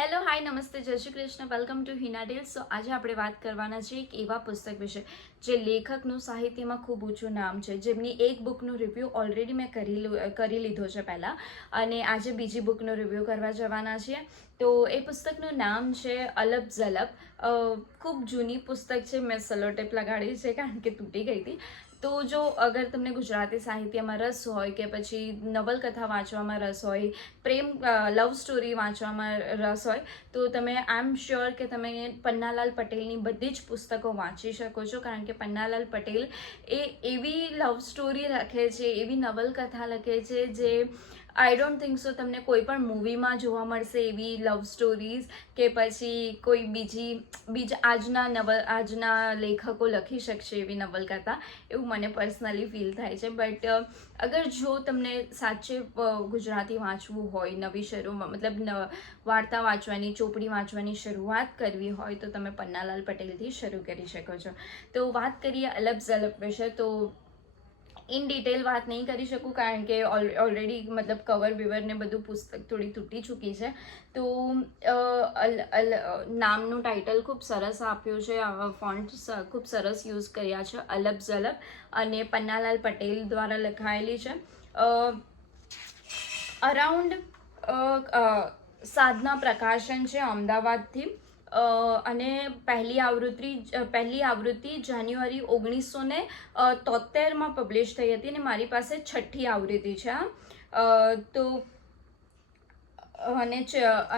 Hello hi નમસ્તે જય Shri Krishna welcome to Hina deals. તો આજે આપણે વાત કરવાના છે એક એવા પુસ્તક વિશે જે લેખકનું સાહિત્યમાં ખૂબ ઊંચું નામ છે, જેમની એક બુકનું રિવ્યૂ ઓલરેડી મેં કરી લીધો છે પહેલાં, અને આજે બીજી બુકનો રિવ્યૂ કરવા જવાના છીએ. તો એ પુસ્તકનું નામ છે અલબ ઝલબ. ખૂબ જૂની પુસ્તક છે, મેં સલોટેપ લગાડી છે કારણ કે તૂટી ગઈ હતી. તો જો અગર તમને ગુજરાતી સાહિત્યમાં રસ હોય કે પછી નવલકથા વાંચવામાં રસ હોય, પ્રેમ લવ સ્ટોરી વાંચવામાં રસ હોય, તો તમે આઈ એમ શ્યોર કે તમે પન્નાલાલ પટેલની બધી જ પુસ્તકો વાંચી શકો છો. કારણ કે પન્નાલાલ પટેલ એ એવી લવ સ્ટોરી લખે છે, એવી નવલકથા લખે છે જે આઈ ડોન્ટ થિંક સો તમને કોઈ પણ મૂવીમાં જોવા મળશે એવી લવ સ્ટોરીઝ, કે પછી કોઈ બીજા આજના લેખકો લખી શકશે એવી નવલકથા, એવું મને પર્સનલી ફીલ થાય છે. બટ અગર જો તમને સાચે ગુજરાતી વાંચવું હોય, વાર્તા વાંચવાની, ચોપડી વાંચવાની શરૂઆત કરવી હોય તો તમે પન્નાલાલ પટેલથી શરૂ કરી શકો છો. તો વાત કરીએ અલબ ઝલબ વિશે. તો ઇન ડિટેલ વાત નહીં કરી શકું કારણ કે ઓલરેડી કવર વિવર ને બધું પુસ્તક થોડી તૂટી ચૂકી છે. તો નામનું ટાઇટલ ખૂબ સરસ આપ્યું છે, ફોન્ટ ખૂબ સરસ યુઝ કર્યા છે, અલબ ઝલબ, અને પન્નાલાલ પટેલ દ્વારા લખાયેલી છે. અરાઉન્ડ સાધના પ્રકાશન છે અમદાવાદથી, અને પહેલી આવૃત્તિ જાન્યુઆરી 1973માં પબ્લિશ થઈ હતી, અને મારી પાસે છઠ્ઠી આવૃત્તિ છે. તો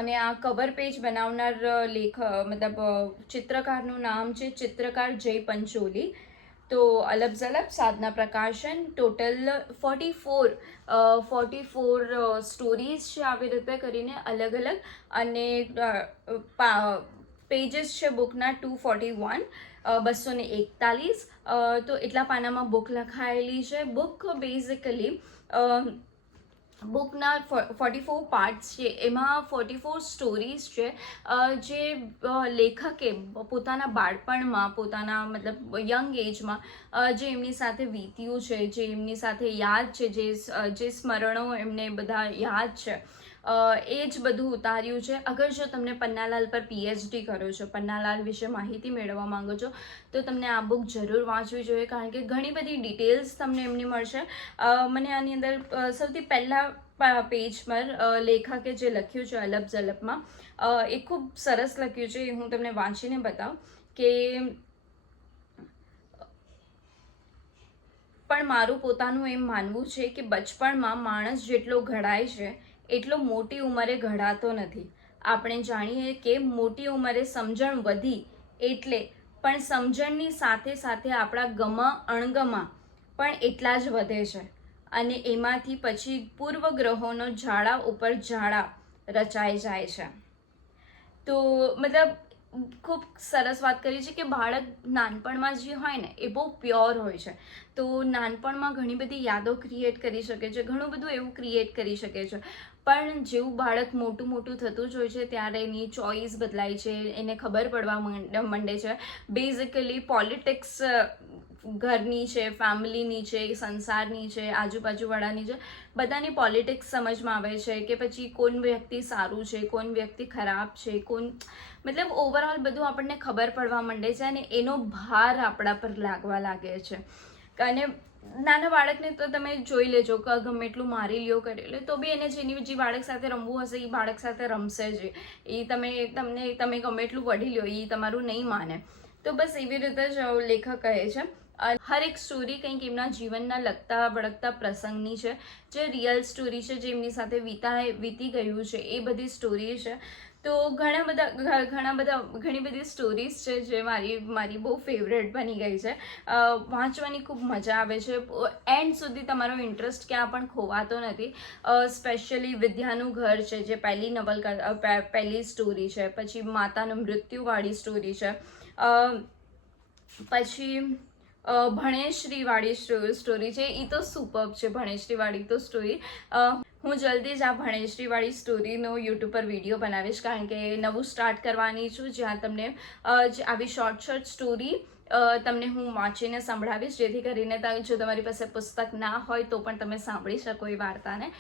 અને આ કવર પેજ બનાવનાર ચિત્રકારનું નામ છે ચિત્રકાર જય પંચોલી. તો અલબ ઝલબ સાધના પ્રકાશન, ટોટલ 44 સ્ટોરીઝ છે આવી રીતે કરીને અલગ અલગ, અને પેજીસ છે બુકના 241, 241. તો એટલા પાનામાં બુક લખાયેલી છે. બુક બેઝિકલી બુકના 44 પાર્ટ્સ છે, એમાં 44 સ્ટોરીઝ છે જે લેખકે પોતાના બાળપણમાં, પોતાના યંગ એજમાં જે એમની સાથે વીત્યું છે, જે એમની સાથે યાદ છે, જે સ્મરણો એમને બધા યાદ છે, એ જ બધું ઉતાર્યું છે. અગર જો તમને પન્નાલાલ પર પીએચડી કરો છો, પન્નાલાલ વિશે માહિતી મેળવવા માંગો છો, તો તમને આ બુક જરૂર વાંચવી જોઈએ કારણ કે ઘણી બધી ડિટેલ્સ તમને એમની મળશે. મને આની અંદર સૌથી પહેલા પેજ પર લેખકે જે લખ્યું છે અલબ ઝલબમાં, એ ખૂબ સરસ લખ્યું છે. હું તમને વાંચીને બતાવું કે પણ મારું પોતાનું એમ માનવું છે કે બચપણમાં માણસ જેટલો ઘડાય છે એટલો મોટી ઉંમરે ઘડાતો નથી. આપણે જાણીએ કે મોટી ઉંમરે સમજણ વધી એટલે, પણ સમજણની સાથે સાથે આપણા ગમા અણગમા પણ એટલા જ વધે છે, અને એમાંથી પછી પૂર્વગ્રહોનો ઝાડા ઉપર ઝાડા રચાઈ જાય છે. તો ખૂબ સરસ વાત કરી છે કે બાળક નાનપણમાં જે હોય ને એ બહુ પ્યોર હોય છે. તો નાનપણમાં ઘણી બધી યાદો ક્રિએટ કરી શકે છે, ઘણું બધું એવું ક્રિએટ કરી શકે છે. પણ જેવું બાળક મોટું થતું જ હોય છે ત્યારે એની ચોઈસ બદલાય છે, એને ખબર પડવા માંડે છે. બેઝિકલી પોલિટિક્સ ઘરની છે, ફેમિલીની છે, સંસારની છે, આજુબાજુવાળાની છે, બધાની પોલિટિક્સ સમજમાં આવે છે કે પછી કોણ વ્યક્તિ સારું છે, કોણ વ્યક્તિ ખરાબ છે, ઓવરઓલ બધું આપણને ખબર પડવા માંડે છે, અને એનો ભાર આપણા પર લાગવા લાગે છે. અને નાના બાળકને તો તમે જોઈ લેજો કે ગમે એટલું મારી લ્યો કરી લે તો બી એને જે બાળક સાથે રમવું હશે એ બાળક સાથે રમશે જ. એ તમે ગમે એટલું વઢી લ્યો, એ તમારું નહીં માને. તો બસ એવી રીતે જ લેખક કહે છે. હર એક સ્ટોરી કંઈક એમના જીવનના લગતા વળગતા પ્રસંગની છે, જે રિયલ સ્ટોરી છે, જે એમની સાથે વીતી ગયું છે, એ બધી સ્ટોરી છે. તો ઘણી બધી સ્ટોરીઝ છે જે મારી બહુ ફેવરેટ બની ગઈ છે. વાંચવાની ખૂબ મજા આવે છે. એન્ડ સુધી તમારો ઇન્ટરેસ્ટ ક્યાં પણ ખોવાતો નથી. સ્પેશિયલી વિદ્યાનું ઘર છે, જે પહેલી સ્ટોરી છે. પછી માતાનું મૃત્યુવાળી સ્ટોરી છે. પછી ભણેશ્રી વાળી સ્ટોરી છે, એ તો સુપર્બ છે. ભણેશ્રી વાળી તો સ્ટોરી હું જલ્દી જ આ ભણેશ્રી વાળી સ્ટોરીનો યુટ્યુબ પર વિડીયો બનાવીશ, કારણ કે નવું સ્ટાર્ટ કરવાની છું, જ્યાં તમને આવી શોર્ટ સ્ટોરી તમને હું વાંચીને સંભળાવીશ, જેથી કરીને જો તમારી પાસે પુસ્તક ના હોય તો પણ તમે સાંભળી શકો એ વાર્તાને.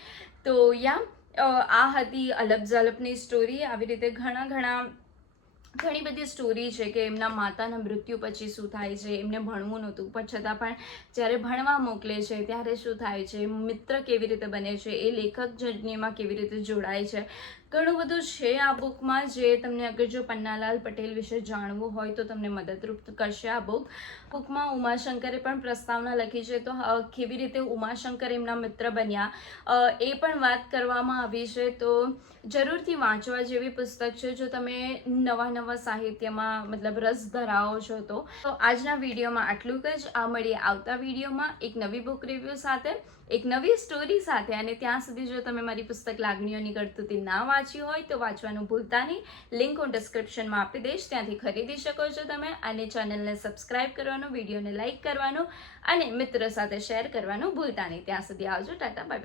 તો આ હતી અલપ ઝલપની સ્ટોરી. આવી રીતે ઘણી બધી સ્ટોરી છે કે એમના માતાના મૃત્યુ પછી શું થાય છે, એમને ભણવું નહોતું પણ છતાં પણ જ્યારે ભણવા મોકલે છે ત્યારે શું થાય છે, મિત્ર કેવી રીતે બને છે, એ લેખક જર્નીમાં કેવી રીતે જોડાય છે, ઘણું બધું છે આ બુકમાં જે તમને અગર જો પન્નાલાલ પટેલ વિશે જાણવું હોય તો તમને મદદરૂપ કરશે આ બુકમાં ઉમાશંકરે પણ પ્રસ્તાવના લખી છે, તો કેવી રીતે ઉમાશંકર એમના મિત્ર બન્યા એ પણ વાત કરવામાં આવી છે. તો જરૂરથી વાંચવા જેવી પુસ્તક છે જો તમે નવા સાહિત્યમાં મતલબ રસ ધરાવો છો. તો આજના વિડીયોમાં આટલું જ. મળીએ આવતા વિડીયોમાં એક નવી બુક રિવ્યૂ સાથે, એક નવી સ્ટોરી સાથે. અને ત્યાં સુધી જો તમે મારી પુસ્તક લાગણીઓની ગળથૂથી ના વાંચી હોય તો વાંચવાનું ભૂલતા નહીં. લિંક હું ડિસ્ક્રિપ્શનમાં આપી દઈશ, ત્યાંથી ખરીદી શકો છો તમે. અને ચેનલને સબસ્ક્રાઇબ કરવાનું, વિડીયોને લાઇક કરવાનું અને મિત્રો સાથે શેર કરવાનું ભૂલતા નહીં. ત્યાં સુધી આવજો. Tata, bye bye.